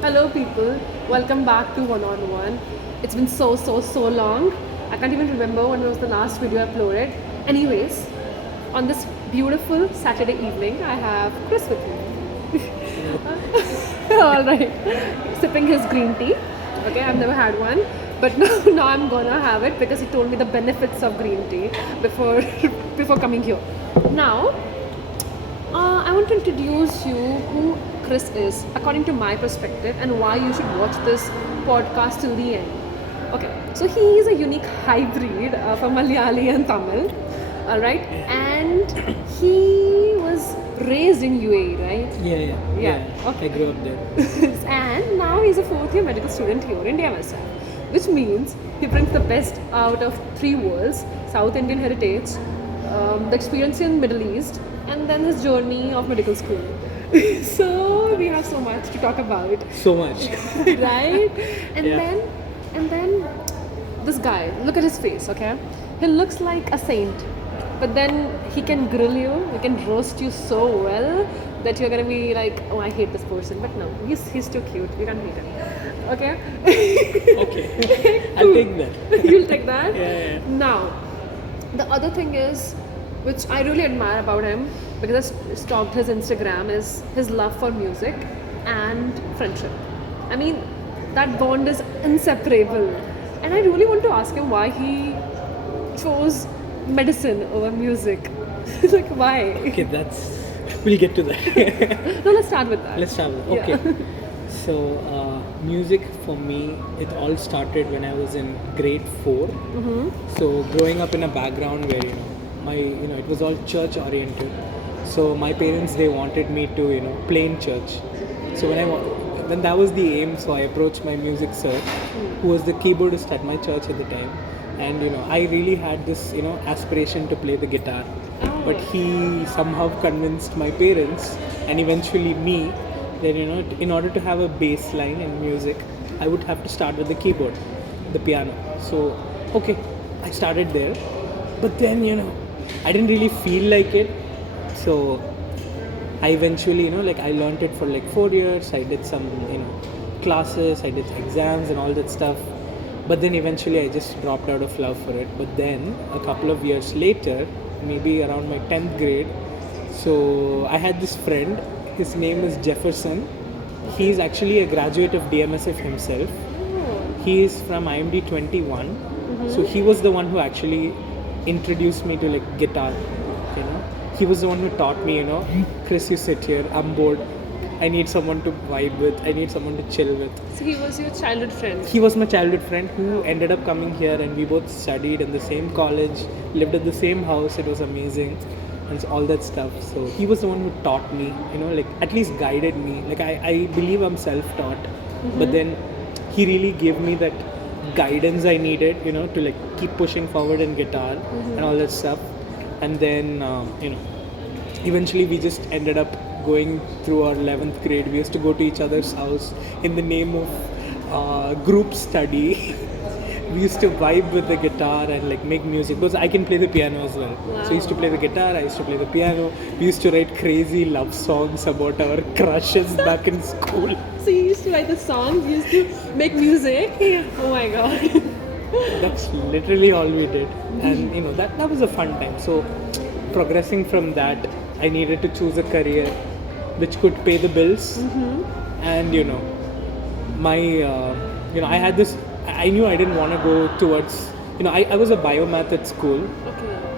Hello, people. Welcome back to One on One. It's been so long. I can't even remember when was the last video I uploaded. Anyways, on this beautiful Saturday evening, I have Chris with me. All right, sipping his green tea. Okay, I've never had one, but now I'm gonna have it because he told me the benefits of green tea before before coming here. Now, I want to introduce you who Chris is, according to my perspective, and why you should watch this podcast till the end. Okay, so he is a unique hybrid of a Malayali and Tamil, all right, and he was raised in UAE, right? Yeah. Okay. I grew up there. And now he's a fourth year medical student here in DMSF, which means he brings the best out of three worlds: South Indian heritage, the experience in Middle East, and then his journey of medical school. So we have so much to talk about, So much. right? And Yeah. then this guy, look at his face, okay? He looks like a saint, but then he can grill you, he can roast you so well that you're gonna be like, oh, I hate this person. But no, he's too cute. You can't hate him. Okay? Okay. I'll take that. You'll take that? Yeah. Now, the other thing is, which I really admire about him, because I stalked his Instagram, is his love for music and friendship. I mean, that bond is inseparable. And I really want to ask him why he chose medicine over music. Like, why? Okay, we'll get to that. No, let's start with that. Let's start with Yeah. okay. So, music for me, it all started when I was in grade 4. So, growing up in a background where it was all church oriented. So, my parents, they wanted me to play in church. So when that was the aim, so I approached my music sir, who was the keyboardist at my church at the time, and I really had this aspiration to play the guitar, but he somehow convinced my parents and eventually me that in order to have a bass line in music, I would have to start with the keyboard, the piano. So okay, I started there, but then I didn't really feel like it, so I eventually, I learned it for like 4 years. I did some, classes, I did exams and all that stuff. But then eventually I just dropped out of love for it. But then a couple of years later, maybe around my 10th grade, so I had this friend. His name is Jefferson. He's actually a graduate of DMSF himself. He is from IMD 21. So he was the one who actually introduced me to like guitar, He was the one who taught me, Chris, you sit here, I'm bored. I need someone to vibe with, I need someone to chill with. So he was your childhood friend. He was my childhood friend who ended up coming here, and we both studied in the same college, lived at the same house. It was amazing and all that stuff. So he was the one who taught me, at least guided me. Like I believe I'm self-taught, but then he really gave me that guidance I needed, to like keep pushing forward in guitar and all that stuff. And then eventually we just ended up going through our 11th grade. We used to go to each other's house in the name of group study. We used to vibe with the guitar and like make music, because I can play the piano as well. So I used to play the guitar, I used to play the piano. We used to write crazy love songs about our crushes back in school. So you used to write the songs, you used to make music. Oh my god. That's literally all we did, and that was a fun time. So progressing from that, I needed to choose a career which could pay the bills, and my I had this. I knew I didn't want to go towards. I was a biomath at school,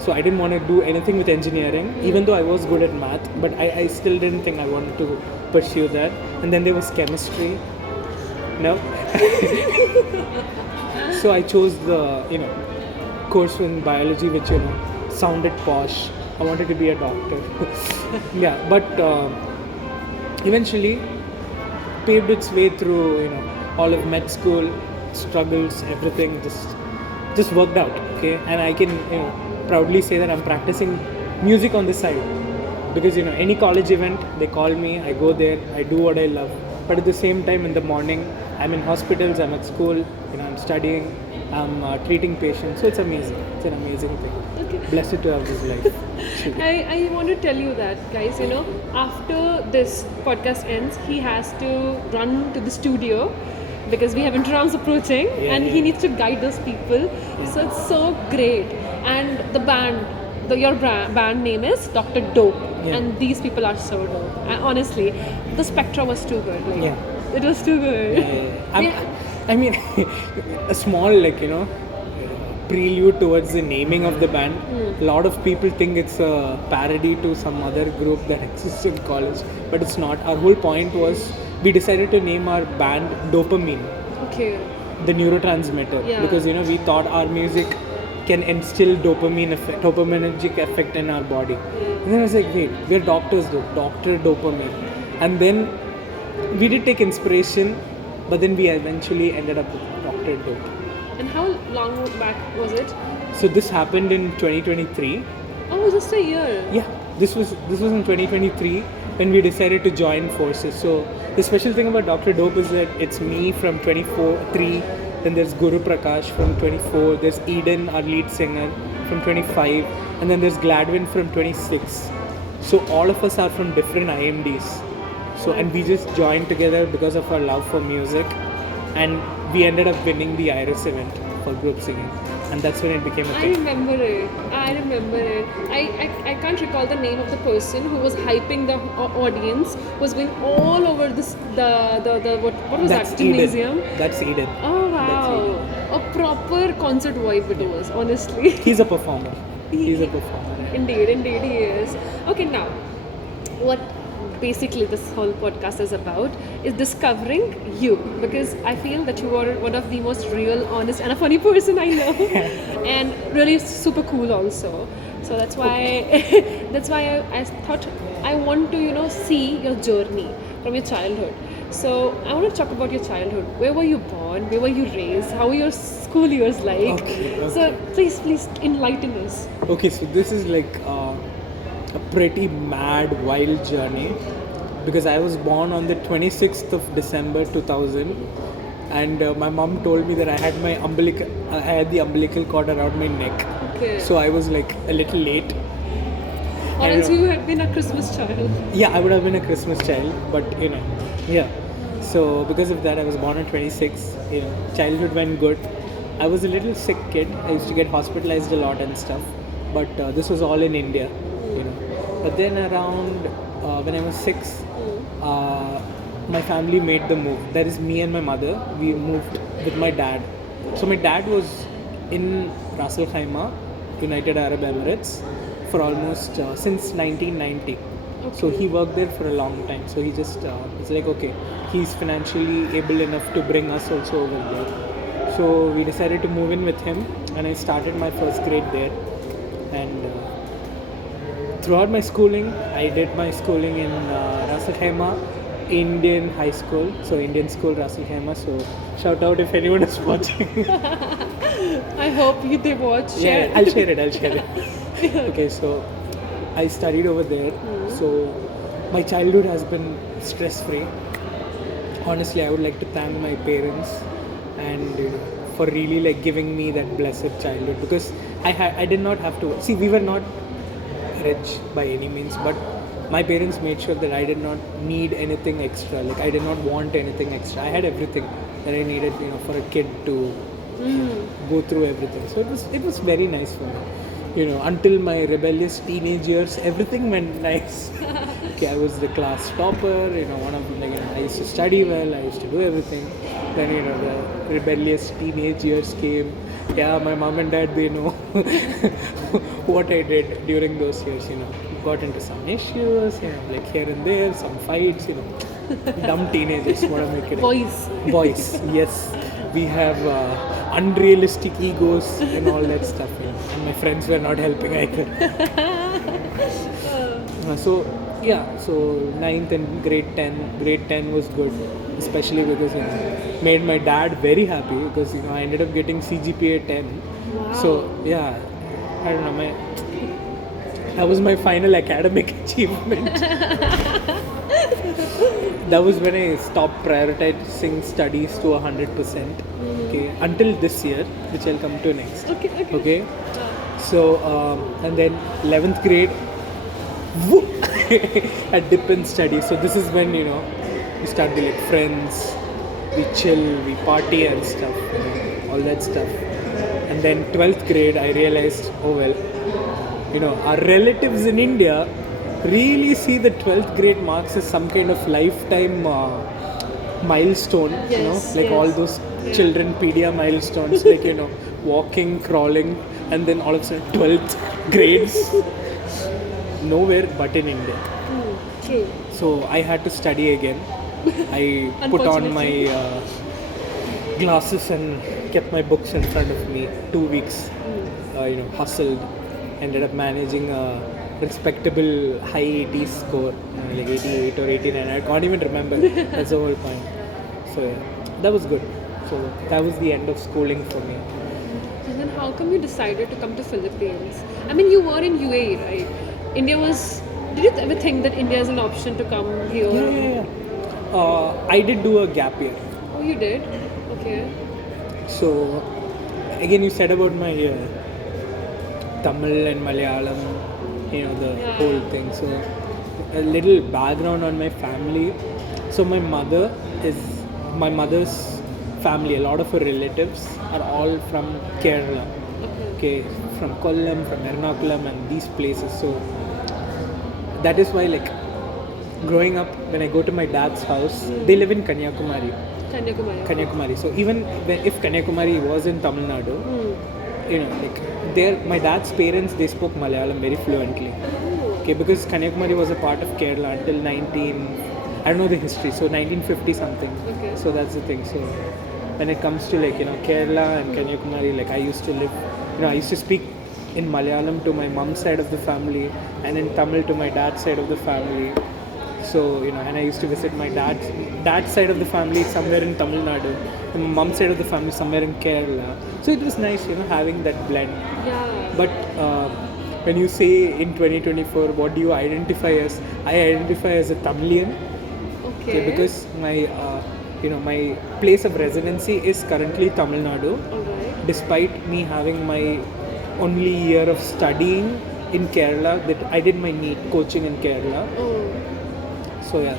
so I didn't want to do anything with engineering, even though I was good at math. But I still didn't think I wanted to pursue that. And then there was chemistry. No. So I chose the course in biology, which sounded posh. I wanted to be a doctor. Yeah, but eventually paved its way through all of med school struggles, everything just worked out. Okay, and I can proudly say that I'm practicing music on the side, because any college event they call me, I go there, I do what I love. But at the same time, in the morning, I'm in hospitals, I'm at school, I'm studying, I'm treating patients. So it's amazing. It's an amazing thing. Okay. blessed to have this life. I want to tell you that, guys, after this podcast ends, he has to run to the studio because we have interns approaching and he needs to guide those people. So it's so great. And the band, your band name is Dr. Dope. And these people are so dope. And honestly, the spectrum was too good. Like, it was too good. I mean, a small, prelude towards the naming of the band. A lot of people think it's a parody to some other group that exists in college, but it's not. Our whole point was we decided to name our band Dopamine. Okay. The neurotransmitter. Because, we thought our music can instill dopaminergic effect in our body. And then I was like, wait, we're doctors though, Dr. Dopamine. And then we did take inspiration, but then we eventually ended up with Dr. Dope. And how long back was it? So this happened in 2023. Oh, just a year. Yeah, this was in 2023 when we decided to join forces. So the special thing about Dr. Dope is that it's me from 24, then there's Guru Prakash from 24, there's Eden, our lead singer, from 25, and then there's Gladwin from 26. So all of us are from different IMDs. So, and we just joined together because of our love for music, and we ended up winning the Iris event for group singing, and that's when it became a thing. I remember it. I can't recall the name of the person who was hyping the audience, was going all over this what was that gymnasium? Eden. That's Eden. Oh wow, a proper concert vibe it was. Honestly, he's a performer. He's a performer. Yeah. Indeed, he is. Okay, now what basically this whole podcast is about is discovering you, because I feel that you are one of the most real, honest and a funny person I know and really super cool also. So that's why I thought I want to see your journey from your childhood. So I want to talk about your childhood. Where were you born? Where were you raised? How were your school years like? Okay. So please enlighten us. Okay, so this is like a pretty mad, wild journey, because I was born on the 26th of December 2000, and my mom told me that I had the umbilical cord around my neck. Okay. So I was like a little late. Or else you had been a Christmas child. Yeah, I would have been a Christmas child, but yeah. So because of that, I was born on 26. Childhood went good. I was a little sick kid. I used to get hospitalized a lot and stuff, but this was all in India. But then around when I was 6, my family made the move. That is me and my mother. We moved with my dad. So my dad was in Ras Al Khaimah, United Arab Emirates, for almost since 1990. Okay. So he worked there for a long time. So he just it's like, okay, he's financially able enough to bring us also over there. So we decided to move in with him, and I started my first grade there. And throughout my schooling, I did my schooling in Ras Al Khaimah Indian High School, so Indian School Ras Al Khaimah. So shout out if anyone is watching. I hope they watch. Yeah, I'll share it. Okay, so I studied over there. So my childhood has been stress-free. Honestly, I would like to thank my parents and for really like giving me that blessed childhood, because I did not have to see. We were not rich by any means, but my parents made sure that I did not need anything extra. Like I did not want anything extra. I had everything that I needed, for a kid to go through everything. So it was very nice for me. Until my rebellious teenage years, everything went nice. Okay, I was the class topper. One of them. I used to study well. I used to do everything. Then the rebellious teenage years came. Yeah, my mom and dad, they know what I did during those years. Got into some issues. Like here and there, some fights. Dumb teenagers. What am I kidding? Boys. Yes, we have unrealistic egos and all that stuff. And my friends were not helping either. So 9th and grade 10 was good, especially because it made my dad very happy, because I ended up getting CGPA 10. Wow. So yeah, I don't know, that was my final academic achievement. That was when I stopped prioritizing studies to 100%. Okay, until this year, which I'll come to next. Okay. So and then 11th grade, whoop, I dip in study. So this is when we start being like friends, we chill, we party and stuff, all that stuff. And then 12th grade, I realized, oh well, our relatives in India really see the 12th grade marks as some kind of lifetime milestone, Yes, like yes. all those children pedia milestones, like walking, crawling, and then all of a sudden 12th grades nowhere but in India. True. So I had to study again. I put on my glasses and kept my books in front of me. 2 weeks, hustled. Ended up managing a respectable high 80s score, like 88 or 89. I can't even remember. That's the whole point. So yeah, that was good. So that was the end of schooling for me. And then how come you decided to come to Philippines? I mean, you were in UAE, right? India was. Did you ever think that India is an option to come here? Yeah. I did do a gap year. Oh, you did? Okay. So again, you said about my Tamil and Malayalam, the whole thing. So a little background on my family. So my mother's family, a lot of her relatives are all from Kerala. Okay, from Kollam, from Ernakulam and these places. So that is why, like, growing up, when I go to my dad's house, they live in Kanyakumari. Kanyakumari. So even if Kanyakumari was in Tamil Nadu, my dad's parents, they spoke Malayalam very fluently. Okay, because Kanyakumari was a part of Kerala until I don't know the history, so 1950 something. Okay. So that's the thing. So when it comes to Kerala and Kanyakumari, like I used to live, I used to speak in Malayalam to my mom's side of the family and in Tamil to my dad's side of the family. So, and I used to visit my dad's side of the family somewhere in Tamil Nadu, and my mom's side of the family somewhere in Kerala. So it was nice, having that blend. Yeah. But when you say in 2024, what do you identify as? I identify as a Tamilian. Okay. Because my, my place of residency is currently Tamil Nadu. Alright. Despite me having my only year of studying in Kerala, that I did my NEET coaching in Kerala. Oh. So yeah,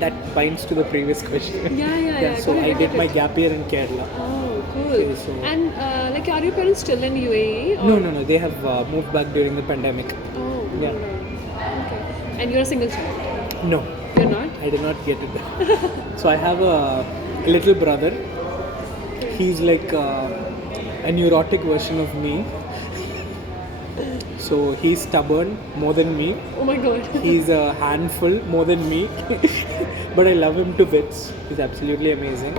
that binds to the previous question. Yeah. So I did my gap year in Kerala. Oh, cool. Okay, so And are your parents still in UAE? Or? No. They have moved back during the pandemic. Oh, Yeah. Right. Okay. And you're a single child? No, You're not? I did not get it. So I have a little brother. He's like a neurotic version of me. So he's stubborn more than me. Oh my god. He's a handful more than me. But I love him to bits. He's absolutely amazing.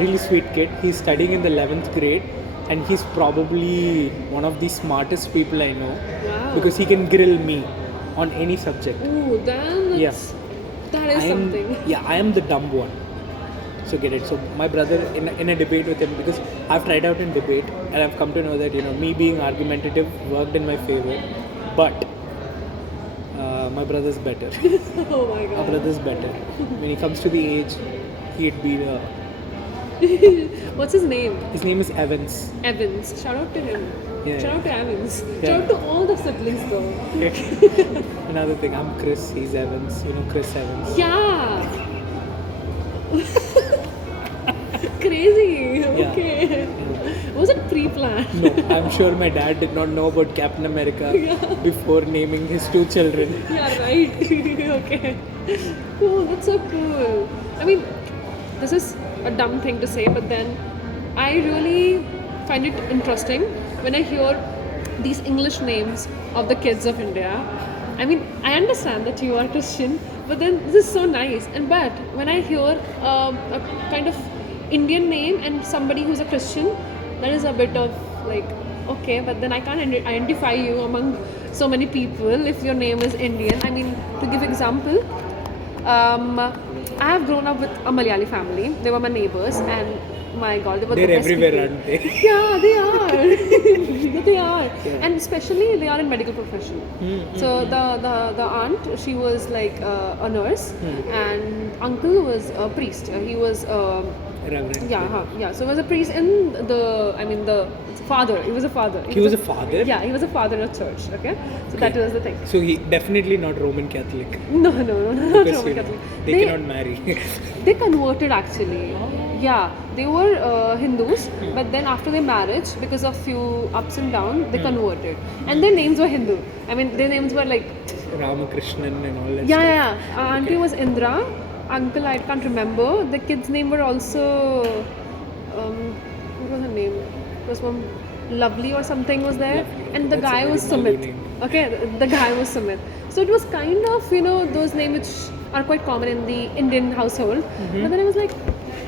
Really sweet kid. He's studying in the 11th grade and he's probably one of the smartest people I know. Wow. Because he can grill me on any subject. Ooh, damn. Yes. That is something. I am the dumb one. So get it. So my brother, in a debate with him, because I've tried out in debate and I've come to know that me being argumentative worked in my favor, but my brother's better. Oh my god. My brother's better. When he comes to the age, he'd be the. What's his name? His name is Evans. Evans. Shout out to him. Yeah. Shout out to Evans. Yeah. Shout out to all the siblings though. Another thing, I'm Chris. He's Evans. Chris Evans. Yeah. Crazy. Okay. Yeah. Was it pre-planned? No, I'm sure my dad did not know about Captain America before naming his 2 children. Yeah, right. Okay. Cool, that's so cool. I mean, this is a dumb thing to say, but then I really find it interesting when I hear these English names of the kids of India. I mean, I understand that you are Christian, but then this is so nice. But when I hear a kind of Indian name and somebody who's a Christian, that is a bit of like, okay, but then I can't identify you among so many people if your name is Indian. I mean, to give example, I have grown up with a Malayali family. They were my neighbors, and my God, they were They're the best everywhere, people. aren't they? Yeah, they are. They are, Yeah. and especially they are in medical profession. So the aunt, she was like a nurse, and uncle was a priest. He was Reverend. yeah. So he was a priest in the father. He was a father. He was a father? Yeah, he was a father in a church. Okay, so that Okay. was the thing. So he definitely not Roman Catholic. No, not Because, Roman you know, Catholic. they cannot marry. They converted actually. Yeah, they were Hindus, but then after their marriage, because of few ups and downs, they converted, and their names were Hindu. I mean, their names were like Ramakrishnan and all that yeah, stuff. yeah. Auntie was Indra. Uncle, I can't remember. The kids' name were also what was her name? It was one Lovely or something was there, Lovely. and the That's a guy very was Malay Sumit. name. Okay, the guy was Sumit. So it was kind of those names which are quite common in the Indian household. But then I was like,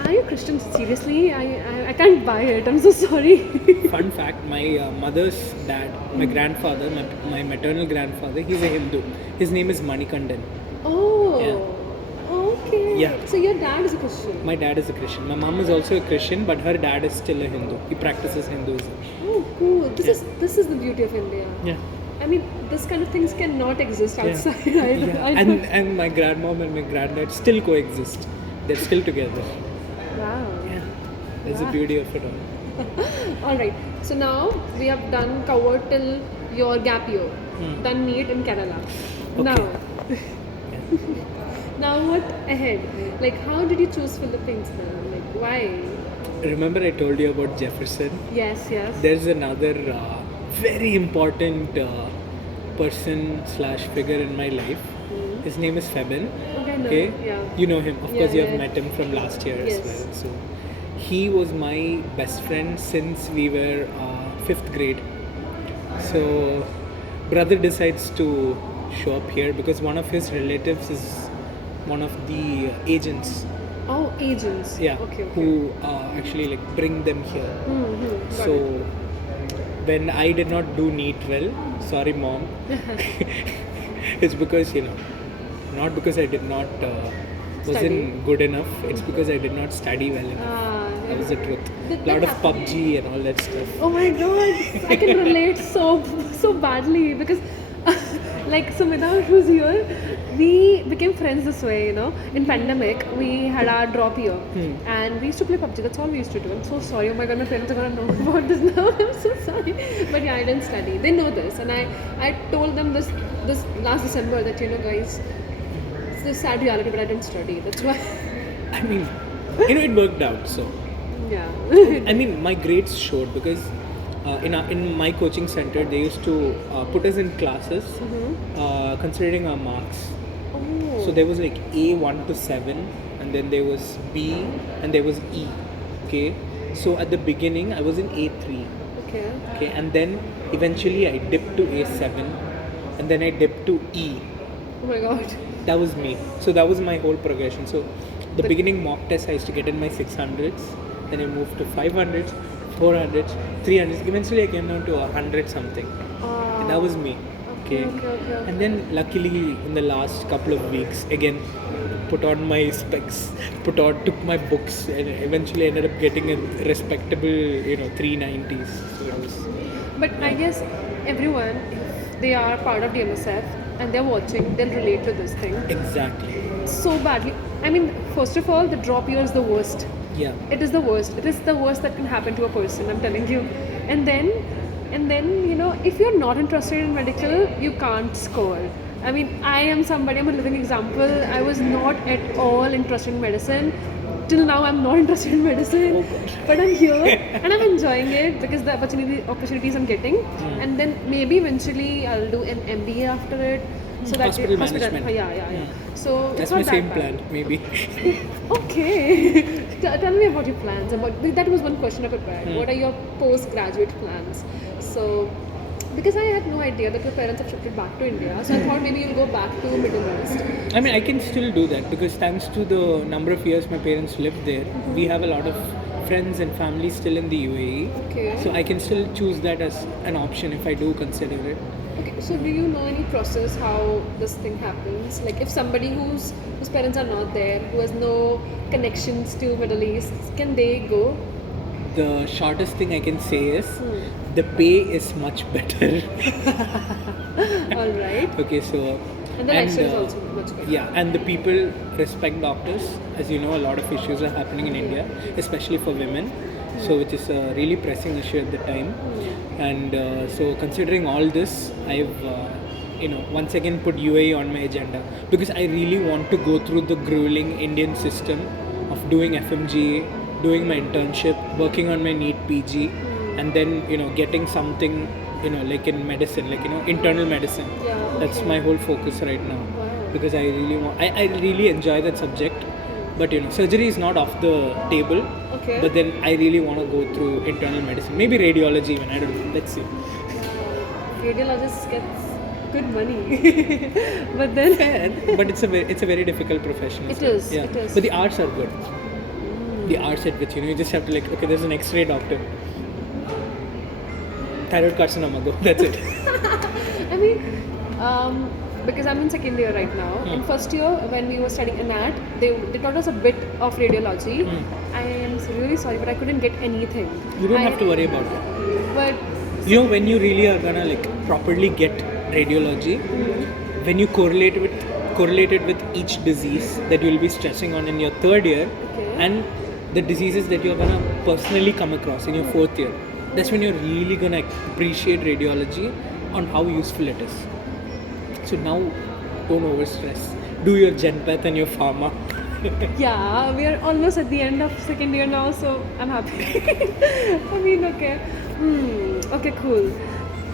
are you Christian? Seriously? I can't buy it. I'm so sorry. Fun fact, my mother's dad, my grandfather, my maternal grandfather, he's a Hindu. His name is Manikandan. Oh. Yeah. Okay. Yeah. So your dad is a Christian. My dad is a Christian. My mom is also a Christian, but her dad is still a Hindu. He practices Hinduism. Oh, cool. This is the beauty of India. Yeah. I mean, this kind of things cannot exist outside. Yeah. And my grandmom and my granddad still coexist. They're still together. Wow. Yeah. That's the Wow. beauty of it all. All right. So now we have covered till your gap year. Done NEET in Kerala. Okay. Now, now what ahead? Like, how did you choose Philippines now? Like, why? Remember I told you about Jefferson? Yes. There's another very important person / figure in my life. His name is Febin. Okay, no. Okay, Yeah. you know him. Of Yeah, course, you yeah. have met him from last year Yes. as well. So he was my best friend since we were 5th grade. So brother decides to show up here because one of his relatives is one of the agents. Oh, agents. Yeah, Okay. who actually like bring them here. Got So it. when I did not do NEET well, sorry mom, it's because not because I did not Study. wasn't good enough. It's because I did not study well enough. That was the truth. That Lot of happens. PUBG and all that stuff. Oh my god, I can relate so badly because like Sumita who's here, we became friends this way, In pandemic, we had our drop year and we used to play PUBG. That's all we used to do. I'm so sorry. Oh my god, my parents are gonna know about this now. I'm so sorry. But yeah, I didn't study. They know this, and I told them this last December that guys, it's this sad reality, but I didn't study. That's why. I mean, it worked out. So Yeah. I mean, my grades showed because in my coaching center they used to put us in classes considering our marks. Oh. So there was like A1 to 7, and then there was B, and there was E. Okay. So at the beginning I was in A3. Okay. Okay, and then eventually I dipped to A7, and then I dipped to E. Oh my god. That was me. So that was my whole progression. So the beginning mock test I used to get in my 600s, then I moved to 500s, 400s, 300s. Eventually I came down to 100 something. And that was me. Okay. Okay. And then luckily in the last couple of weeks, again, put on my specs, took my books, and eventually ended up getting a respectable, 390s. So it was, But I guess everyone, if they are part of DMSF and they're watching, they'll relate to this thing exactly. so badly. I mean, first of all, the drop year is the worst. Yeah. It is the worst. It is the worst that can happen to a person, I'm telling you. And then, if you're not interested in medical, you can't score. I mean, I'm a living example. I was not at all interested in medicine. Till now, I'm not interested in medicine. Oh, God. But I'm here and I'm enjoying it because the opportunities I'm getting. And then maybe eventually I'll do an MBA after it. So that Hospital management. Yeah. So That's it's my not same that bad. plan, maybe. Okay. Tell me about your plans. That was one question I prepared. What are your postgraduate plans? So, because I had no idea that your parents have shifted back to India, so I thought maybe you'll go back to Middle East. I mean, I can still do that because thanks to the number of years my parents lived there, we have a lot of friends and family still in the UAE. Okay. So I can still choose that as an option if I do consider it. Okay. So, do you know any process how this thing happens? Like, if somebody whose parents are not there, who has no connections to Middle East, can they go? the shortest thing I can say is the pay is much better. All right. Okay, so And the lifestyle is also much better. yeah, and the people respect doctors. As you know, a lot of issues are happening in India, especially for women. So, which is a really pressing issue at the time. And so, considering all this, I've once again put UAE on my agenda because I really want to go through the grueling Indian system of doing FMG, doing my internship, working on my NEET PG, and then getting something like in medicine, like internal medicine. Yeah, That's okay. my whole focus right now Wow. because I really want. I really enjoy that subject, but surgery is not off the table. Okay. But then I really want to go through internal medicine, maybe radiology even. I don't know. Let's see. Radiologist gets good money. But then But it's a very difficult profession. It well. is, Yeah. it is. But the hours are good. The hours at which you just have to okay, there's an X-ray doctor. Thyroid carcinoma, go. That's it. I mean, because I'm in second year right now. In first year, when we were studying ANAT, they taught us a bit of radiology. I am really sorry, but I couldn't get anything. You don't have to worry about it. But When you really are gonna properly get radiology, when you correlate it with each disease that you'll be stressing on in your third year, Okay. and the diseases that you're gonna personally come across in your fourth year, that's when you're really gonna appreciate radiology on how useful it is. So now, don't overstress. Do your gen path and your pharma. yeah, we are almost at the end of second year now, so I'm happy. I mean, okay. Okay, cool.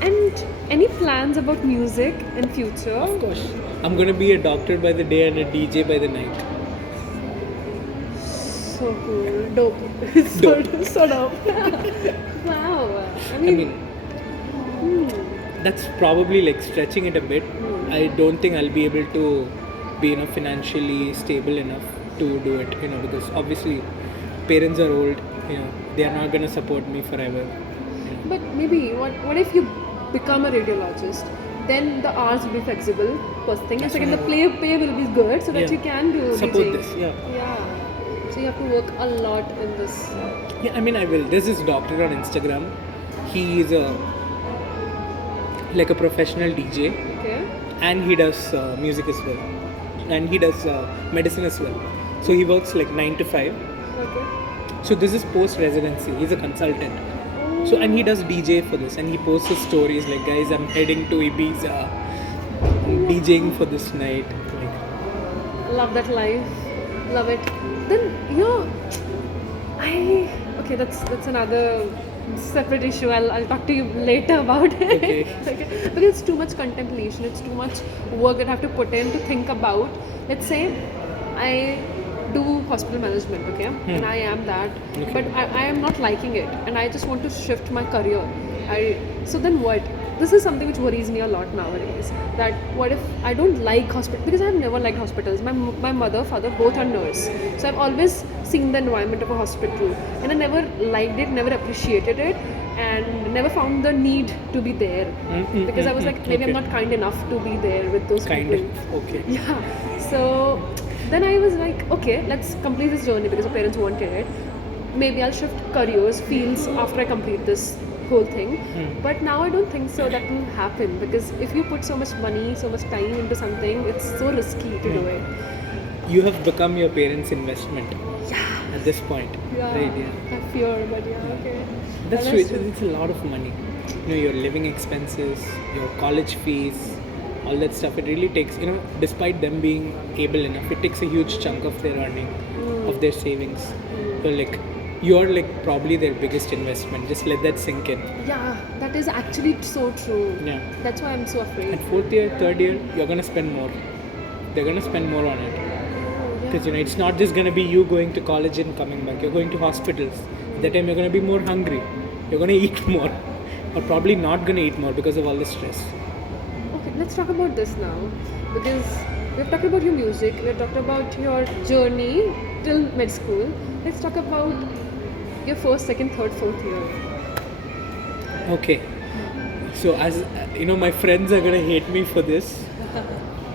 And any plans about music in future? Of course, I'm gonna be a doctor by the day and a DJ by the night. So cool. Dope. so dope. Wow. I I mean, mean, that's probably stretching it a bit. I don't think I'll be able to be financially stable enough to do it. Because obviously parents are old. They are not gonna support me forever. but maybe what if you become a radiologist? Then the hours will be flexible. First thing, and That's second, the what pay will be good, so that Yeah. you can do Support DJing. this, yeah. Yeah. So you have to work a lot in this. Yeah, I mean I will. There's this doctor on Instagram. He is like a professional DJ, Okay. and he does music as well, and he does medicine as well. So he works 9 to 5. Okay. So this is post residency. He's a consultant. So and he does DJ for this, and he posts his stories like, guys, I'm heading to Ibiza, I'm DJing for this night. Love that life. Love it. Then okay, that's another separate issue. I'll talk to you later about it. Okay. Okay. Because it's too much contemplation. It's too much work that I have to put in to think about. Let's say I do hospital management, okay, and I am that, Okay. but I am not liking it, and I just want to shift my career. So then what? This is something which worries me a lot nowadays. That what if I don't like hospital? Because I've never liked hospitals. My mother, father, both are nurse, so I've always seen the environment of a hospital, and I never liked it, never appreciated it, and never found the need to be there. Because I was like, maybe I'm Okay. not kind enough to be there with those Kind people. of. Okay. Yeah. So then I was like, okay, let's complete this journey because the parents wanted it. Maybe I'll shift careers, fields after I complete this whole thing. But now I don't think so that will happen because if you put so much money, so much time into something, it's so risky to do it. You have become your parents' investment Yeah. at this point. Yeah. Right, yeah. I fear, but yeah, okay. That's And true. It's a lot of money. Your living expenses, your college fees, all that stuff. It really takes, despite them being able enough, it takes a huge chunk of their earning, of their savings. So you're probably their biggest investment. Just let that sink in. Yeah, that is actually so true. Yeah. That's why I'm so afraid. And fourth year, third year, you're gonna spend more. They're gonna spend more on it. Oh, Because it's not just gonna be you going to college and coming back. You're going to hospitals. At that time, you're gonna be more hungry. You're gonna eat more, or probably not gonna eat more because of all the stress. Okay, let's talk about this now because we've talked about your music, we've talked about your journey till med school. Let's talk about your first, second, third, fourth year. Okay. So as my friends are gonna hate me for this,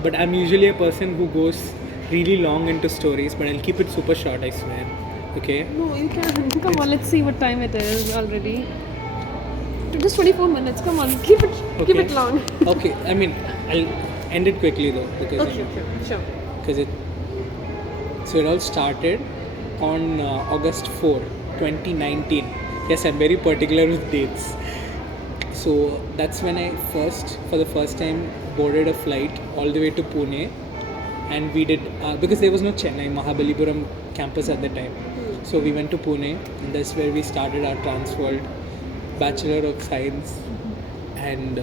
but I'm usually a person who goes really long into stories, but I'll keep it super short, I swear. Okay. No, you can. Come on, let's see what time it is already. Just 24 minutes. Come on, keep it long. Okay. I mean, I'll end it quickly though because Okay, sure. because it. So it all started on August 4, 2019. Yes, I'm very particular with dates. So that's when I for the first time, boarded a flight all the way to Pune, and we did because there was no Chennai Mahabalipuram campus at the time. So we went to Pune, and that's where we started our Transworld Bachelor of Science, and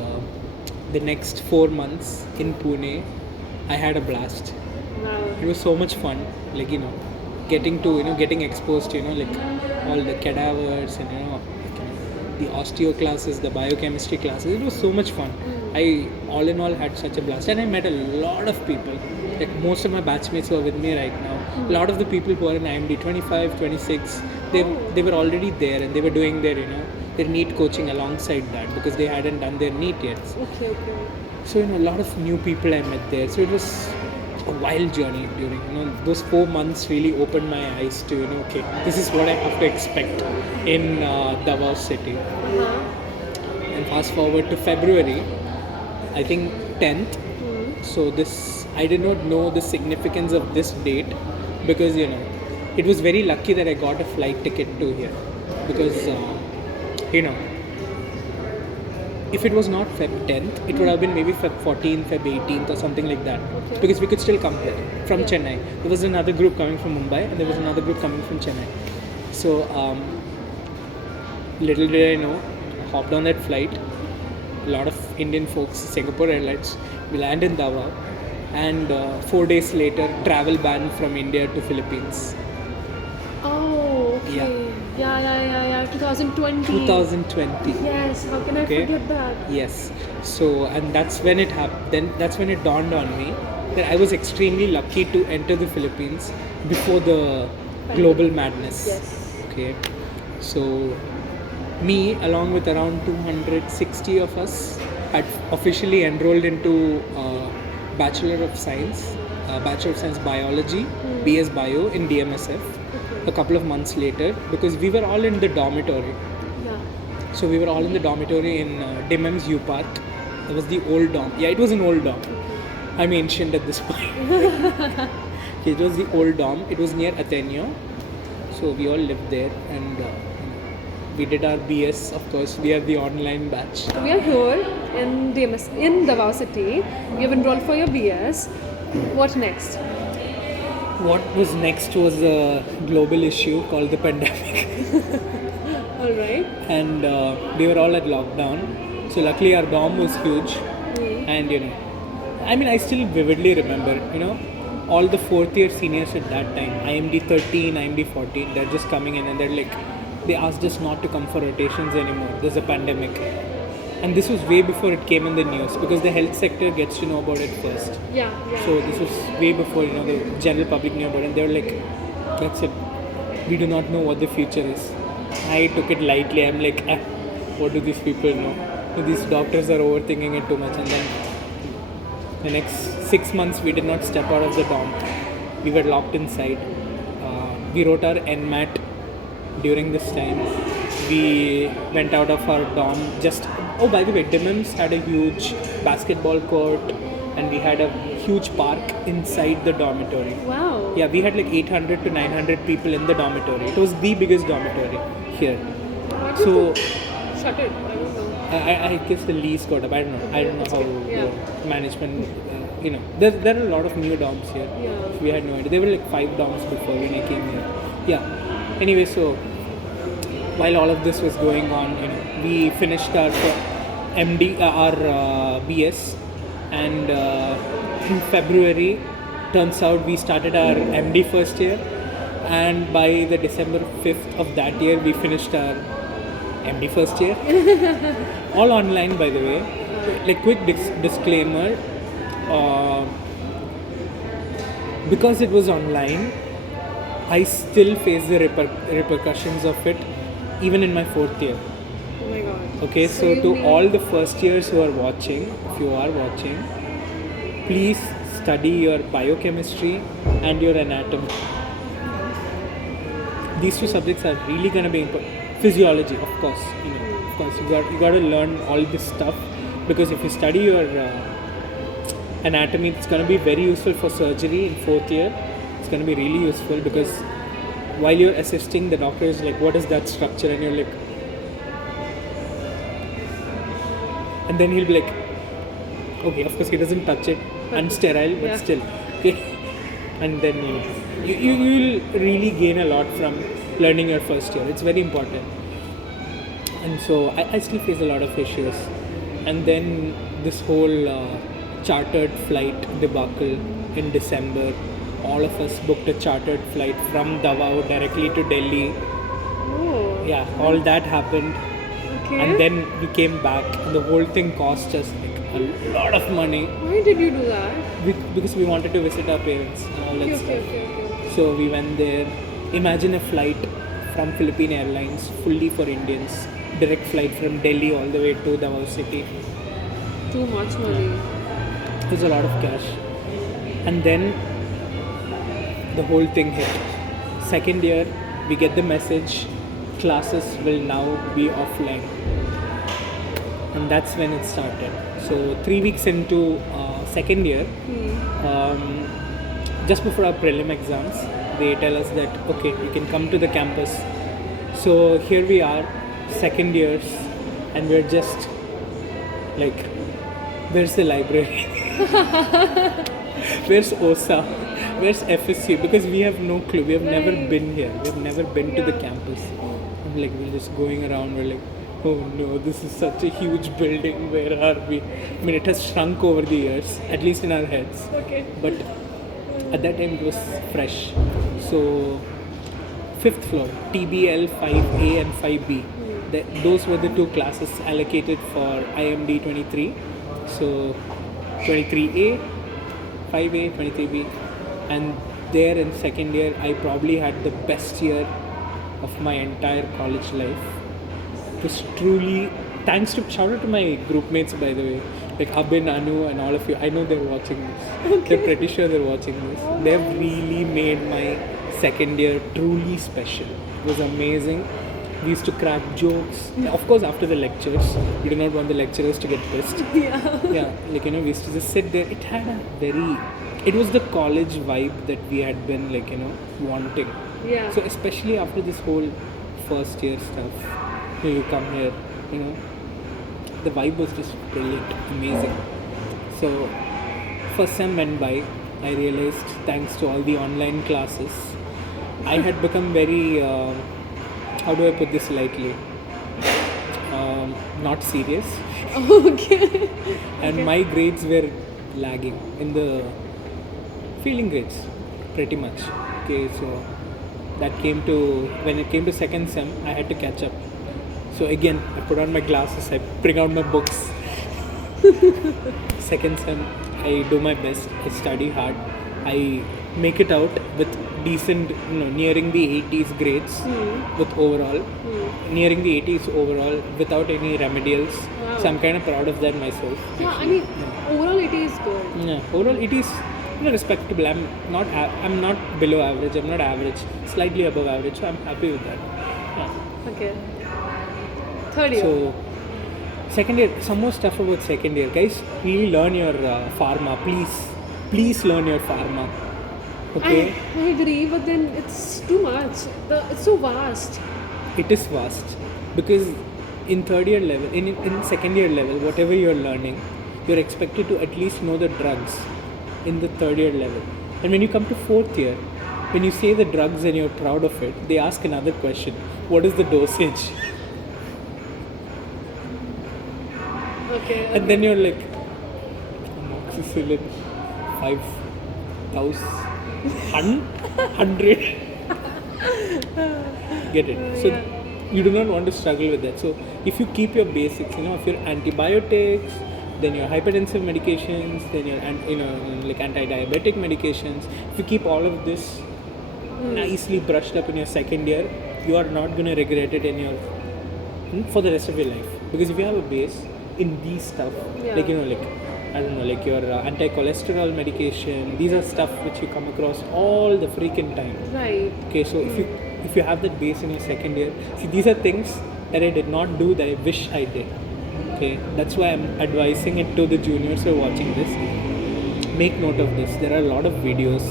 the next 4 months in Pune, I had a blast. Wow. It was so much fun, like getting exposed to like all the cadavers and the osteo classes, the biochemistry classes. It was so much fun. I all in all had such a blast, and I met a lot of people. Like most of my batchmates who are with me right now. A lot of the people who are in IMD 25, 26, they were already there, and they were doing their NEET coaching alongside that because they hadn't done their NEET yet. Okay. So a lot of new people I met there. So it was a wild journey during those 4 months. Really opened my eyes to okay, this is what I have to expect in Davao City. And fast forward to February, I think 10th. So I did not know the significance of this date because it was very lucky that I got a flight ticket to here because if it was not Feb 10th, it would have been maybe Feb 14th, Feb 18th or something like that. Okay. Because we could still come here from Chennai. There was another group coming from Mumbai and there was another group coming from Chennai. So little did I know, hopped on that flight. A lot of Indian folks, Singapore Airlines, we land in Davao, and 4 days later, travel ban from India to Philippines. Oh, okay. Yeah. 2020. 2020. Yes, how can I forget that? Yes. So, and that's when it happened. Then that's when it dawned on me that I was extremely lucky to enter the Philippines before the global madness. Yes. Okay. So, me, along with around 260 of us, had officially enrolled into Bachelor of Science, Bachelor of Science Biology, BS Bio in DMSF. A couple of months later, because we were all in the dormitory. Yeah. So we were all in the dormitory in DMM's U Park. It was the old dorm. Yeah, it was an old dorm. I'm ancient at this point. It was the old dorm. It was near Ateneo. So we all lived there, and we did our BS. Of course, we are the online batch. We are here in DMS in Davao City. You have enrolled for your BS. What next? What was next was a global issue called the pandemic. All right. And we were all at lockdown. So luckily our dorm was huge. And I still vividly remember, all the fourth year seniors at that time, IMD 13, IMD 14, they're just coming in and they asked us not to come for rotations anymore. There's a pandemic. And this was way before it came in the news because the health sector gets to know about it first. Yeah. So this was way before the general public knew about it. And they were like, that's it. We do not know what the future is. I took it lightly. I'm like, what do these people know? These doctors are overthinking it too much. And then the next 6 months we did not step out of the dorm. We were locked inside. We wrote our NMAT during this time. We went out of our dorm by the way, DMMs had a huge basketball court and we had a huge park inside the dormitory. Wow. Yeah, we had like 800 to 900 people in the dormitory. It was the biggest dormitory here. So shut it. I don't know. I guess the lease got up. I don't know how the management. There are a lot of new dorms here. Yeah. We had no idea. There were like 5 dorms before when I came here. Yeah. Anyway, so while all of this was going on, we finished our MD, our BS, and in February, turns out we started our MD first year, and by the December 5th of that year, we finished our MD first year. All online, by the way. Like quick disclaimer, because it was online, I still face the repercussions of it even in my 4th year. Oh my god. Okay, so to all the first years who are watching, if you are watching, please study your biochemistry and your anatomy. these two subjects are really going to be important. Physiology, of course, of course you got to learn all this stuff, because if you study your anatomy, it's going to be very useful for surgery in 4th year. It's going to be really useful, because while you're assisting, the doctor is like, what is that structure? And you're like, and then he'll be like, okay, of course he doesn't touch it, unsterile, but yeah. still, okay. And then you will really gain a lot from learning your first year. It's very important. And so I still face a lot of issues. And then this whole chartered flight debacle in December, all of us booked a chartered flight from Davao directly to Delhi. Oh. Yeah, all that happened. Okay. And then we came back, and the whole thing cost us like a lot of money. Why did you do that? Because we wanted to visit our parents and all that stuff. Okay. So we went there. Imagine a flight from Philippine Airlines, fully for Indians, direct flight from Delhi all the way to Davao City. Too much money. It was a lot of cash. And then the whole thing hit. Second year, we get the message, classes will now be offline. And that's when it started. So 3 weeks into second year, just before our prelim exams, they tell us that, okay, you can come to the campus. So here we are, second years, and we're just like, where's the library? Where's OSA? Where's FSU? Because we have no clue. We have never been here. We have never been to the campus. And like, we're just going around. We're like, oh no, this is such a huge building. Where are we? I mean, it has shrunk over the years, at least in our heads. Okay. But at that time, it was fresh. So, 5th floor, TBL 5A and 5B. Those were the two classes allocated for IMD 23. So, 23A, 5A, 23B. And there in second year, I probably had the best year of my entire college life. It was truly, thanks to, shout out to my group mates, by the way, like Abin, Anu and all of you. I know they're watching this. Okay. They're pretty sure they're watching this. They've really made my second year truly special. It was amazing. We used to crack jokes. Of course, after the lectures, we did not want the lecturers to get pissed. Yeah, like, we used to just sit there. It had a very, it was the college vibe that we had been like, wanting. Yeah. So especially after this whole first year stuff, you come here, the vibe was just brilliant, amazing. So first sem went by, I realized, thanks to all the online classes, I had become very, how do I put this lightly, not serious. Okay. And my grades were lagging in the feeling grades, pretty much. Okay, so that came to, when it came to second sem, I had to catch up. So again, I put on my glasses, I bring out my books. Second sem, I do my best, I study hard, I make it out with decent, nearing the 80s grades with overall, nearing the 80s overall without any remedials. Wow. So I'm kind of proud of that myself. Yeah, actually. I mean, overall it is good. Yeah, overall it is respectable. I'm not below average. I'm not average. Slightly above average. So I'm happy with that. Yeah. Okay. Third year. So second year, some more stuff about second year, guys. Really learn your pharma, please learn your pharma. Okay. I agree, but then it's too much. It's so vast. It is vast, because in third year level, in second year level, whatever you're learning, you're expected to at least know the drugs in the third year level. And when you come to fourth year, when you say the drugs and you're proud of it, they ask another question: what is the dosage? Okay. And then you're like, amoxicillin, 5,100. Get it? So you do not want to struggle with that. So if you keep your basics, if your antibiotics, then your hypertensive medications, then your like anti-diabetic medications, if you keep all of this nicely brushed up in your second year, you are not going to regret it in your for the rest of your life. Because if you have a base in these stuff, like I don't know, like your anti-cholesterol medication, these are stuff which you come across all the freaking time. Right. Okay, so if you if you have that base in your second year, see, these are things that I did not do that I wish I did. Okay, that's why I'm advising it to the juniors who are watching this. Make note of this. There are a lot of videos,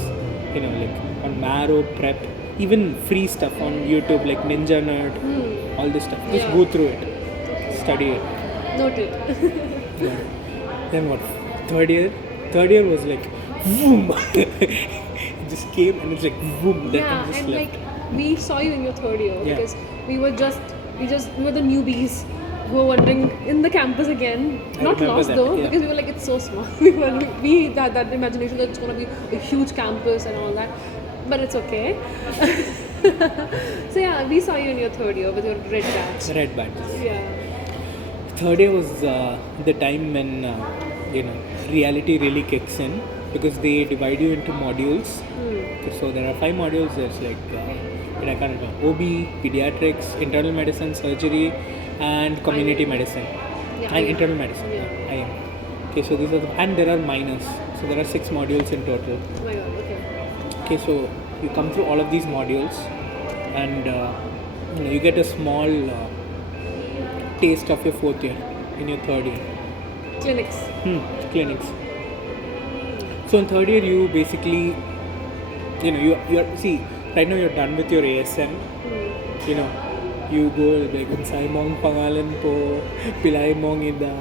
like on Marrow, Prep, even free stuff on YouTube like Ninja Nerd, all this stuff. Just go through it, study it. Noted. Yeah. Then what? Third year? Third year was like, boom! It just came and it's like, boom! Then Yeah, it just and left. like we saw you in your third year Yeah. because we were the newbies who were wandering in the campus again. I Not remember lost that, though, yeah. because we were like, it's so small. We had that imagination that it's gonna be a huge campus and all that, but it's okay. So yeah, we saw you in your third year with your red badge. Red badges. Yeah. Third year was the time when reality really kicks in, because they divide you into modules. So there are 5 modules. There's like I can't remember, OB, pediatrics, internal medicine, surgery, and community medicine, Yeah, and IM. internal medicine. Yeah. IM. Okay, so these are and there are minors. So there are 6 modules in total. Oh my god. Okay. Okay, so you come through all of these modules, and you get a small taste of your 4th year in your 3rd year. Clinics. Clinics. So in 3rd year, you basically, you're see, right now you're done with your ASM. You go like Unsai Mong Pangalan Po, Pilai Mong Ida,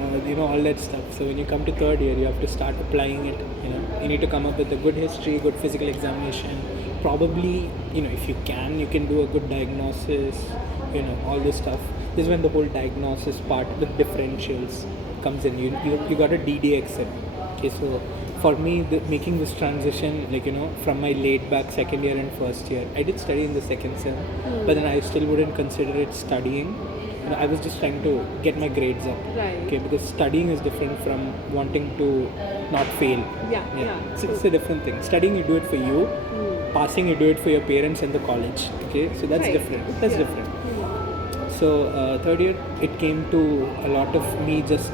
all that stuff. So when you come to 3rd year, you have to start applying it. You need to come up with a good history, good physical examination. Probably, if you can do a good diagnosis. All this stuff. This is when the whole diagnosis part, the differentials, comes in. You got a DDXM. Okay, so for me, making this transition, from my laid back second year and first year, I did study in the second sem, but then I still wouldn't consider it studying. I was just trying to get my grades up. Right. Okay, because studying is different from wanting to not fail. Yeah. It's a different thing. Studying, you do it for you. Passing, you do it for your parents and the college. Okay, so that's Right. different. That's Yeah. different. So 3rd year, it came to a lot of me just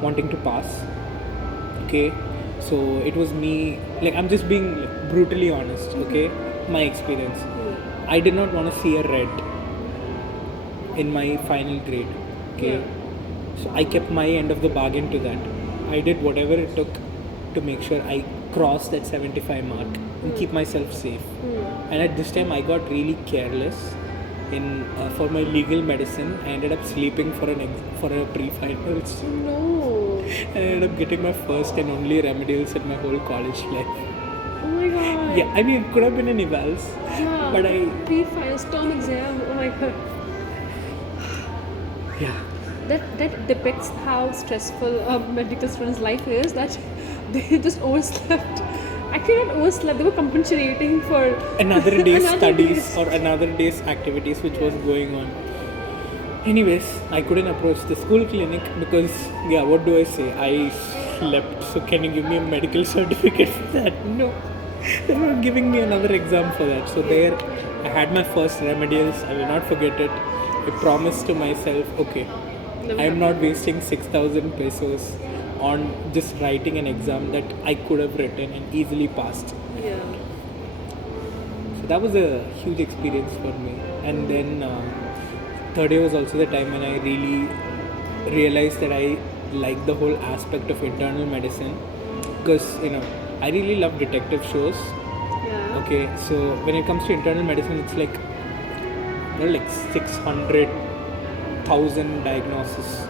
wanting to pass. Okay, so it was me, I'm just being brutally honest. Okay, my experience. I did not want to see a red in my final grade. Okay, so I kept my end of the bargain to that. I did whatever it took to make sure I crossed that 75 mark and keep myself safe. And at this time, I got really careless. For my legal medicine, I ended up sleeping for a pre-finals. No. I ended up getting my first and only remedials in my whole college life. Oh my god. Yeah, I mean, it could have been an evals, Yeah. but Pre-finals, term exam. Oh my god. yeah. That depicts how stressful a medical student's life is. That they just overslept. Actually, not overslept. They were compensating for Another day's another studies day's- or another day's activities which was going on. Anyways, I couldn't approach the school clinic because, what do I say? I slept. So can you give me a medical certificate for that? No. They're not giving me another exam for that. So there, I had my first remedials. I will not forget it. I promised to myself, okay, Never I'm not wasting 6,000 pesos on just writing an exam that I could have written and easily passed. Yeah. So that was a huge experience for me. And then 3rd year was also the time when I really realized that I like the whole aspect of internal medicine, because I really love detective shows. Yeah. Okay, so when it comes to internal medicine, it's like 600,000 diagnoses,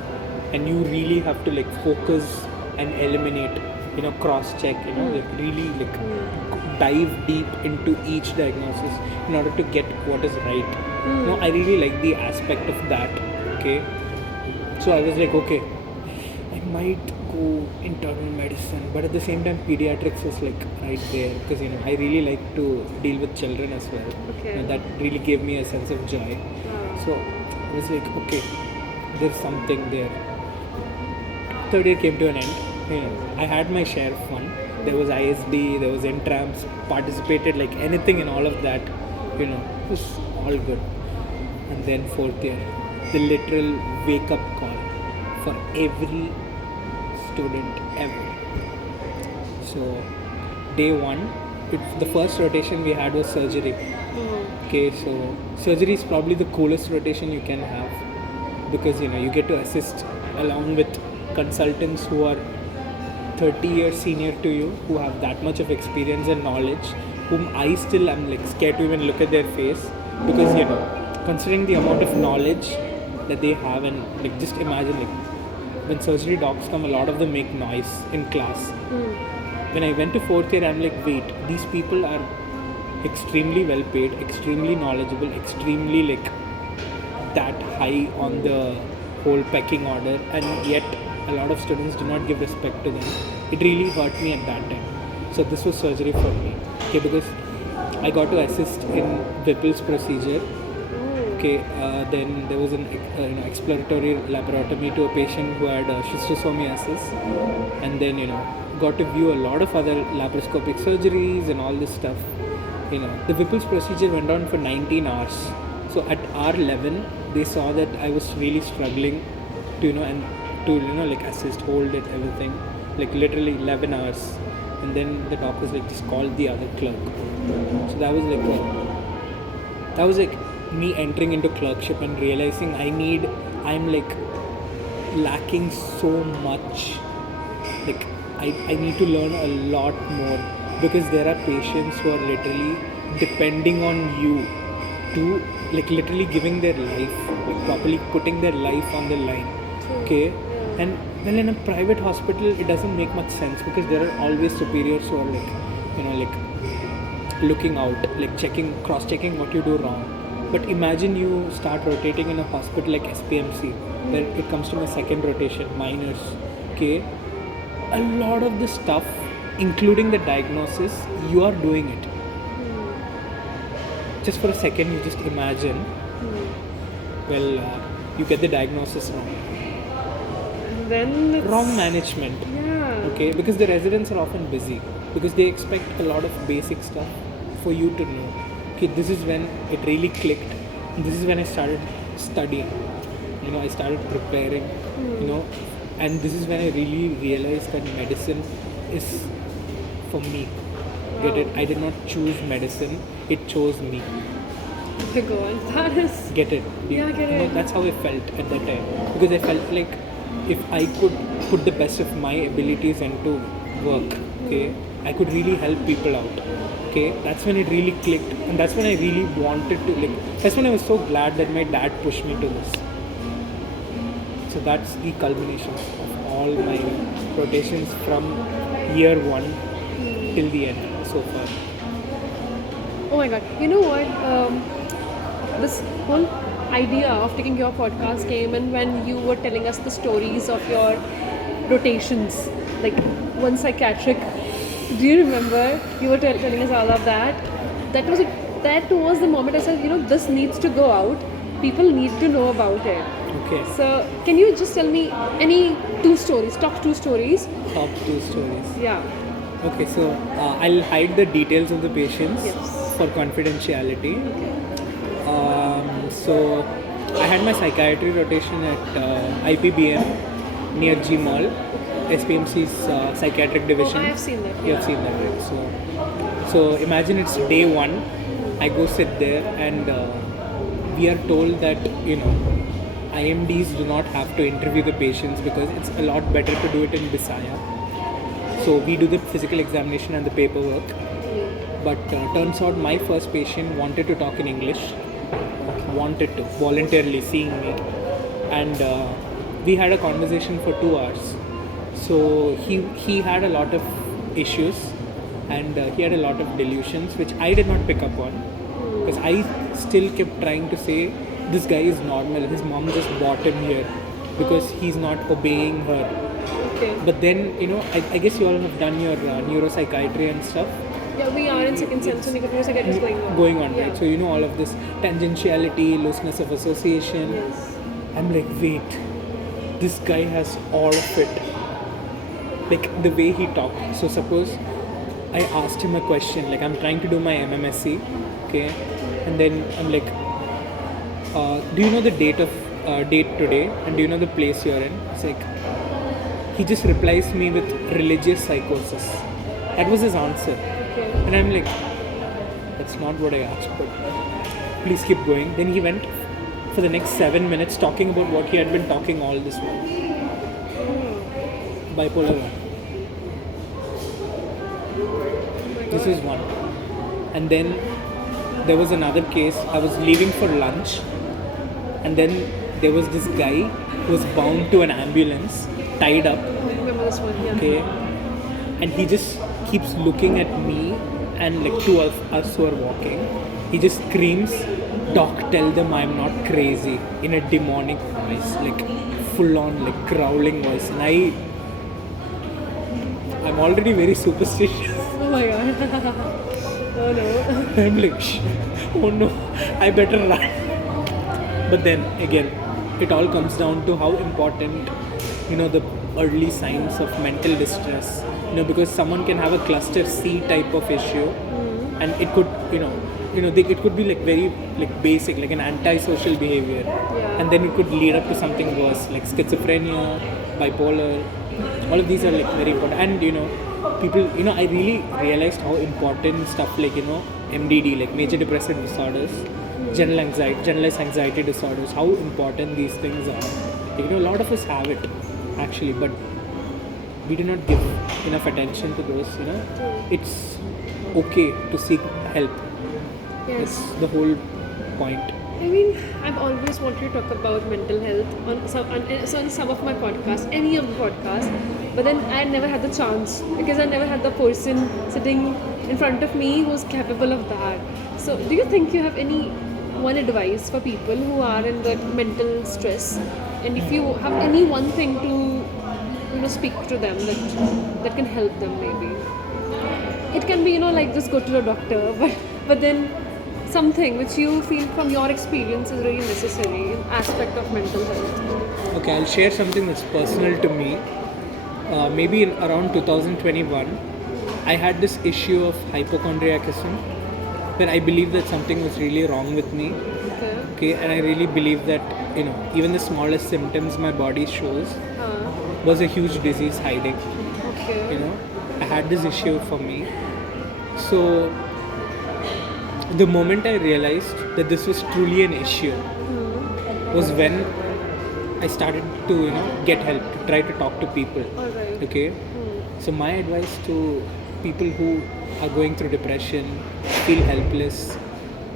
and you really have to focus and eliminate, cross check, really dive deep into each diagnosis in order to get what is right. I really like the aspect of that. Okay, so I was like, okay, I might go internal medicine, but at the same time pediatrics is right there, because I really like to deal with children as well. Okay. That really gave me a sense of joy. Wow. So I was like, okay, there's something there. 3rd year came to an end. I had my share of fun. There was ISD, there was entrams, participated anything in all of that. It was all good. And then 4th year, the literal wake up call for every student ever. So day 1, the first rotation we had was surgery. Okay, so surgery is probably the coolest rotation you can have because you get to assist along with consultants who are 30 years senior to you, who have that much of experience and knowledge, whom I still am like scared to even look at their face because considering the amount of knowledge that they have, and like just imagine like when surgery docs come, a lot of them make noise in class. When I went to fourth year, I'm like, wait, these people are extremely well paid, extremely knowledgeable, extremely like that high on the whole pecking order, and yet a lot of students do not give respect to them. It really hurt me at that time. So this was surgery for me, okay, because I got to assist in Whipple's procedure. Okay, then there was an exploratory laparotomy to a patient who had schistosomiasis, and then got to view a lot of other laparoscopic surgeries and all this stuff. The Whipple's procedure went on for 19 hours. So at hour 11, they saw that I was really struggling to and to like assist, hold it, everything, like literally 11 hours. And then the doc was like, just call the other clerk. So that was like me entering into clerkship and realizing I'm like lacking so much. Like I need to learn a lot more because there are patients who are literally depending on you to like literally giving their life, like properly putting their life on the line. Okay, and well, in a private hospital it doesn't make much sense because there are always superiors who are like looking out, like cross-checking what you do wrong. But imagine you start rotating in a hospital like SPMC, where it comes to my second rotation, minors. Okay, a lot of the stuff, including the diagnosis, you are doing it. Just for a second, you just imagine. You get the diagnosis wrong. And then Wrong management. Yeah. Okay, because the residents are often busy because they expect a lot of basic stuff for you to know. Okay, this is when it really clicked. This is when I started studying. I started preparing. And this is when I really realized that medicine is for me. Get it? I did not choose medicine, it chose me. Oh my god, that is... Get it? Yeah, get it. That's how I felt at that time. Because I felt like if I could put the best of my abilities into work, okay, I could really help people out. Okay, that's when it really clicked, and that's when I really wanted to, like, that's when I was so glad that my dad pushed me to this. So that's the culmination of all my rotations from year one till the end so far. Oh my god, you know what? This whole idea of taking your podcast came in when you were telling us the stories of your rotations, like one psychiatric. Do you remember? You were telling us all of that. That was the moment I said, this needs to go out. People need to know about it. Okay. So, can you just tell me any two stories, top two stories? Top two stories. Yeah. Okay, so I'll hide the details of the patients for confidentiality. Okay. So I had my psychiatry rotation at IPBM near G Mall, SPMC's psychiatric division. Oh, I have seen that. You have seen that, right? So imagine it's day one. I go sit there and we are told that IMDs do not have to interview the patients because it's a lot better to do it in Bisaya. So we do the physical examination and the paperwork. But turns out my first patient wanted to talk in English, wanted to, voluntarily seeing me. And we had a conversation for 2 hours. So he had a lot of issues and he had a lot of delusions which I did not pick up on because I still kept trying to say this guy is normal, his mom just brought him here because he's not obeying her. Okay. But then, I guess you all have done your neuropsychiatry and stuff. Yeah, we are in second sense, so neuropsychiatry is going on. Right? So all of this tangentiality, looseness of association. Yes. I'm like, wait, this guy has all of it. Like the way he talked. So suppose I asked him a question, like I'm trying to do my MMSC, okay, and then I'm like, do you know the date today, and do you know the place you're in? It's like he just replies me with religious psychosis. That was his answer. Okay. And I'm like, that's not what I asked for. please keep going. Then he went for the next 7 minutes talking about what he had been talking all this while. Bipolar 1. This is one. And then there was another case. I was leaving for lunch, and then there was this guy who was bound to an ambulance, tied up. I remember this one, yeah. Okay, and he just keeps looking at me and like two of us who are walking. He just screams, "Doc, tell them I'm not crazy," in a demonic voice, like full on, like growling voice. And I'm already very superstitious. Oh my god. Oh no. I'm like, oh no, I better run. But then again, it all comes down to how important, the early signs of mental distress. Because someone can have a cluster C type of issue, and it could, it could be like very like basic, like an antisocial behavior, and then it could lead up to something worse, like schizophrenia, bipolar. All of these are like very important, and people, I really realized how important stuff like MDD, like major depressive disorders, generalized anxiety disorders, how important these things are. Like, a lot of us have it actually, but we do not give enough attention to those. It's okay to seek help. Yes. That's the whole point. I mean, I've always wanted to talk about mental health on some of my podcasts, any of the podcasts, but then I never had the chance because I never had the person sitting in front of me who's capable of that. So, do you think you have any one advice for people who are in the mental stress, and if you have any one thing to speak to them that can help them? Maybe it can be like just go to a doctor, but then something which you feel from your experience is really necessary in aspect of mental health. Okay, I'll share something that's personal to me. Maybe in around 2021, I had this issue of hypochondriacism, where I believe that something was really wrong with me. Okay, and I really believe that even the smallest symptoms my body shows was a huge disease hiding. Okay. I had this issue for me. So the moment I realized that this was truly an issue was when I started to get help, to try to talk to people. Alright. Okay. So my advice to people who are going through depression, feel helpless,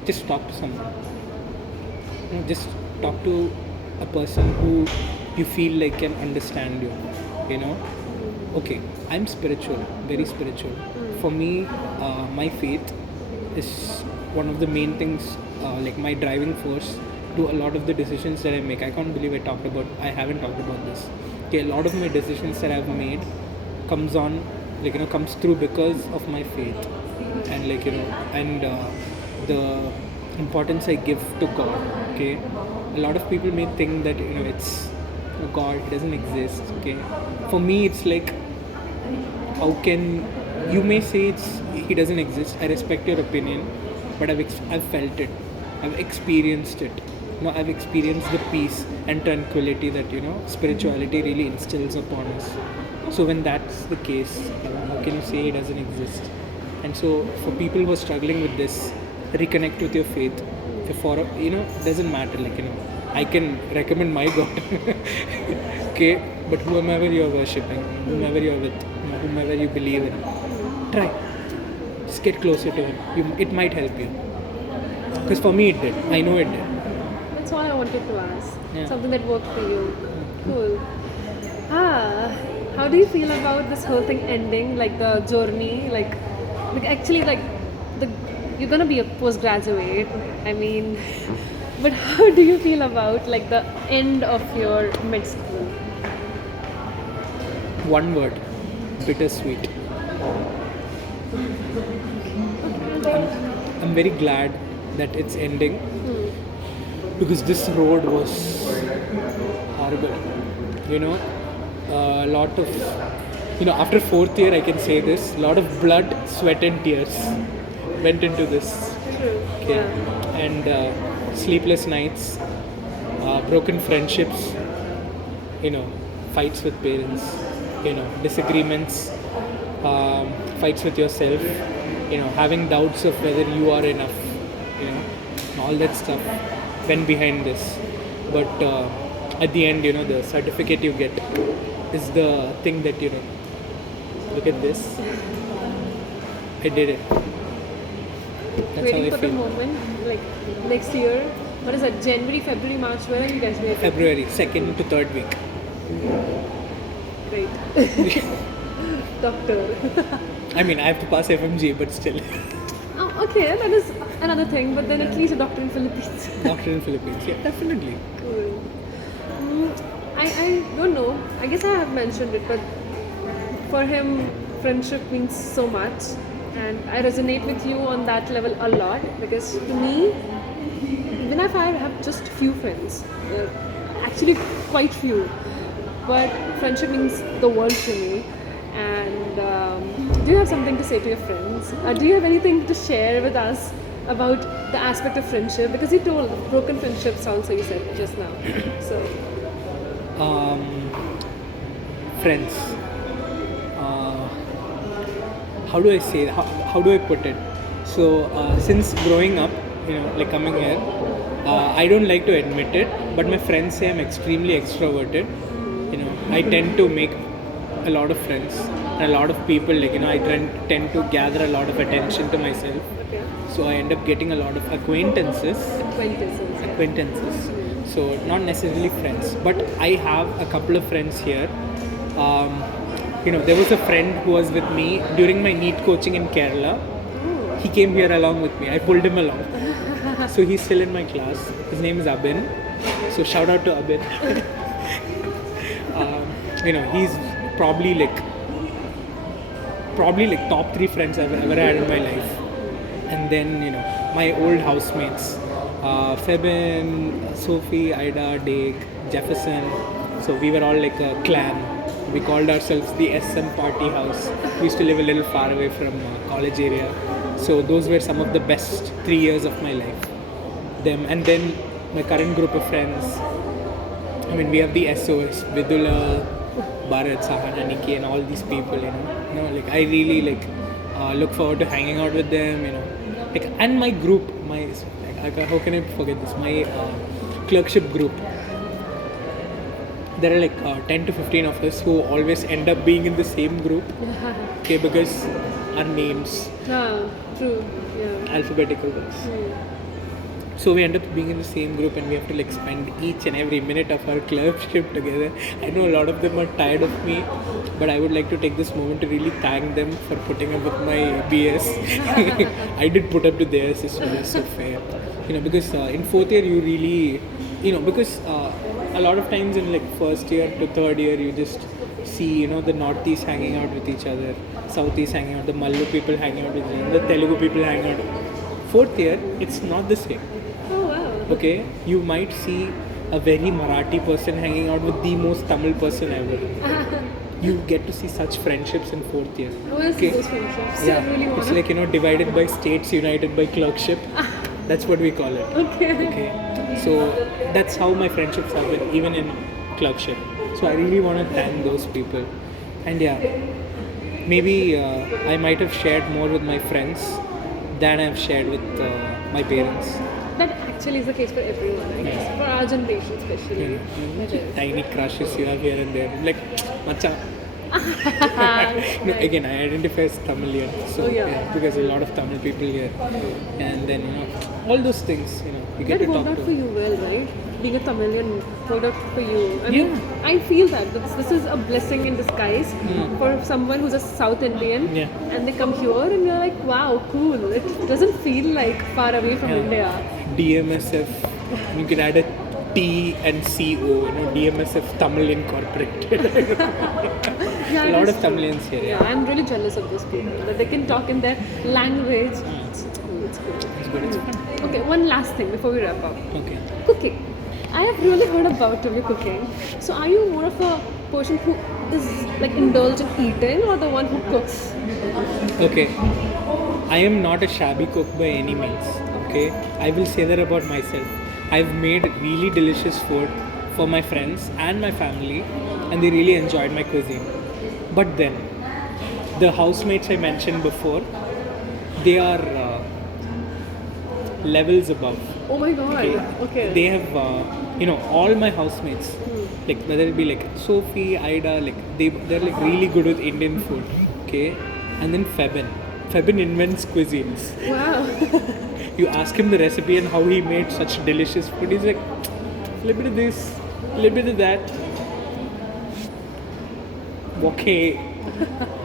just talk to someone. Just talk to a person who you feel like can understand you. Okay, I'm spiritual, very spiritual. For me, my faith is one of the main things, like my driving force to a lot of the decisions that I make. I can't believe I haven't talked about this. Okay, a lot of my decisions that I've made comes through because of my faith, and the importance I give to God. Okay, a lot of people may think that it's God doesn't exist. Okay, for me it's like, how can you may say he doesn't exist. I respect your opinion, but I've felt it, I've experienced it. I've experienced the peace and tranquility that spirituality really instills upon us. So when that's the case, how can you say he doesn't exist? And so for people who are struggling with this, reconnect with your faith. Doesn't matter. I can recommend my God. Okay, but whomever you're worshipping, whomever you're with, whomever you believe in, try. Just get closer to him. It might help you. Because for me it did. I know it did. That's all I wanted to ask. Yeah. Something that worked for you. Cool. How do you feel about this whole thing ending? Like the journey, you're gonna be a postgraduate. I mean, but how do you feel about the end of your med school? One word, bittersweet. I'm very glad that it's ending, because this road was horrible. A lot of, after fourth year I can say this, a lot of blood, sweat and tears went into this. Okay. Yeah. And sleepless nights, broken friendships, fights with parents, disagreements, fights with yourself, having doubts of whether you are enough, all that stuff went behind this. But at the end, the certificate you get is the thing that, look at this. I did it. That's Waiting how I for the feel. moment, like next year. What is that? January, February, March? Where are you guys waiting? February, 2nd to 3rd week. Great. Doctor. I mean, I have to pass FMG, but still. Oh, okay, that is another thing. But then at least a doctor in Philippines. Doctor in Philippines, yeah, definitely. Cool. I don't know. I guess I have mentioned it, but for him, friendship means so much, and I resonate with you on that level a lot because to me, even if I have just few friends, actually quite few, but friendship means the world to me. And do you have something to say to your friends? Do you have anything to share with us about the aspect of friendship? Because you told broken friendships also, you said just now. So, Friends. How do I say? How do I put it? So since growing up, like coming here, I don't like to admit it, but my friends say I'm extremely extroverted. I tend to make a lot of friends and a lot of people. Like I tend to gather a lot of attention to myself. okay. So I end up getting a lot of acquaintances. Acquaintances. So not necessarily friends, but I have a couple of friends here. There was a friend who was with me during my NEET coaching in Kerala. He came here along with me. I pulled him along. So he's still in my class. His name is Abin. So shout out to Abin. He's probably like top 3 friends I've ever had in my life. And then my old housemates, Febin, Sophie, Ida, Dake, Jefferson. So we were all like a clan. We called ourselves the SM Party House. We used to live a little far away from college area. So those were some of the best 3 years of my life. Them, and then my current group of friends. I mean, we have the SOS, Vidula, Bharat, Sahana, Nikki, and all these people. I really look forward to hanging out with them. And my group, how can I forget this? My clerkship group. There are 10 to 15 of us who always end up being in the same group. Okay, because our names. True. Yeah. Alphabetical ones. So we end up being in the same group and we have to spend each and every minute of our clerkship together. I know a lot of them are tired of me, but I would like to take this moment to really thank them for putting up with my BS. I did put up to theirs as well, so fair. Because in 4th year you really, because a lot of times in 1st year to 3rd year you just see, the Northeast hanging out with each other, Southeast hanging out, the Mallu people hanging out with each other, the Telugu people hanging out. 4th year, it's not the same. Oh wow. Okay, you might see a very Marathi person hanging out with the most Tamil person ever. You get to see such friendships in 4th year. I want to see those friendships. Yeah, I really want it's divided by states, united by clerkship. That's what we call it. Okay. So that's how my friendships have been, even in clerkship. So I really want to thank those people. And yeah, maybe I might have shared more with my friends than I've shared with my parents. That actually is the case for everyone, I guess. For our generation especially. Tiny crushes you have here and there. Macha. No, again, I identify as Tamilian. So, because a lot of Tamil people here. And then, all those things, you get that to talk worked out to. for you well, right? Being a Tamilian worked out for you. I mean, I feel that this is a blessing in disguise for someone who's a South Indian and they come here and you're like, wow, cool. It doesn't feel like far away from India. DMSF, you can add a T and CO, DMSF Tamil Incorporated. A lot of Tamilians here. Yeah, I'm really jealous of those people that they can talk in their language. It's good. It's good, it's fun. Okay, one last thing before we wrap up. Okay. Cooking. I have really heard about your cooking. So are you more of a person who is indulged in eating or the one who cooks? Okay. I am not a shabby cook by any means. Okay. I will say that about myself. I've made really delicious food for my friends and my family and they really enjoyed my cuisine. But then, the housemates I mentioned before, they are levels above. Oh my god. Okay. They have, all my housemates, like whether it be like Sophie, Ida, like they're like really good with Indian food. Okay, and then Febin invents cuisines. Wow. You ask him the recipe and how he made such delicious food. He's like, a little bit of this, a little bit of that. Okay.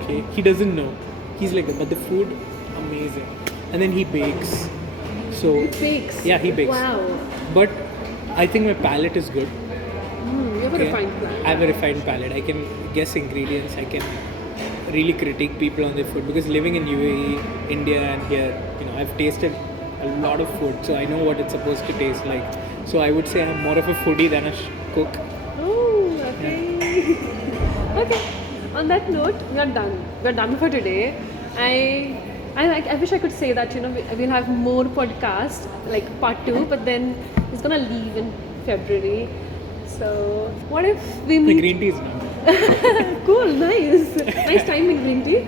Okay. He doesn't know. He's like, but the food, amazing. And then he bakes. So He bakes. Yeah, he bakes. Wow. But I think my palate is good. You have a Okay. refined plan. I have a refined palate. I can guess ingredients. I can really critique people on their food because living in UAE, India, and here, I've tasted a lot of food, so I know what it's supposed to taste like. So I would say I'm more of a foodie than a cook. Oh, okay. Okay. On that note, we are done. We are done for today. I wish I could say that we'll have more podcasts like part 2, but then he's gonna leave in February. So what if we The meet? green tea is not. Cool, nice timing, green tea.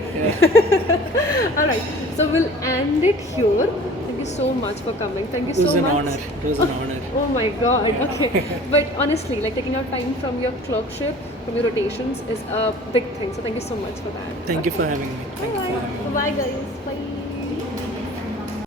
All right, so we'll end it here. Thank you so much for coming. Thank you It was so an much. honor. It was an honor. Oh my god, okay. But honestly, like taking out time from your clerkship, from your rotations is a big thing. So thank you so much for that. Thank you for having me. Thank you for having me. Bye guys. Bye.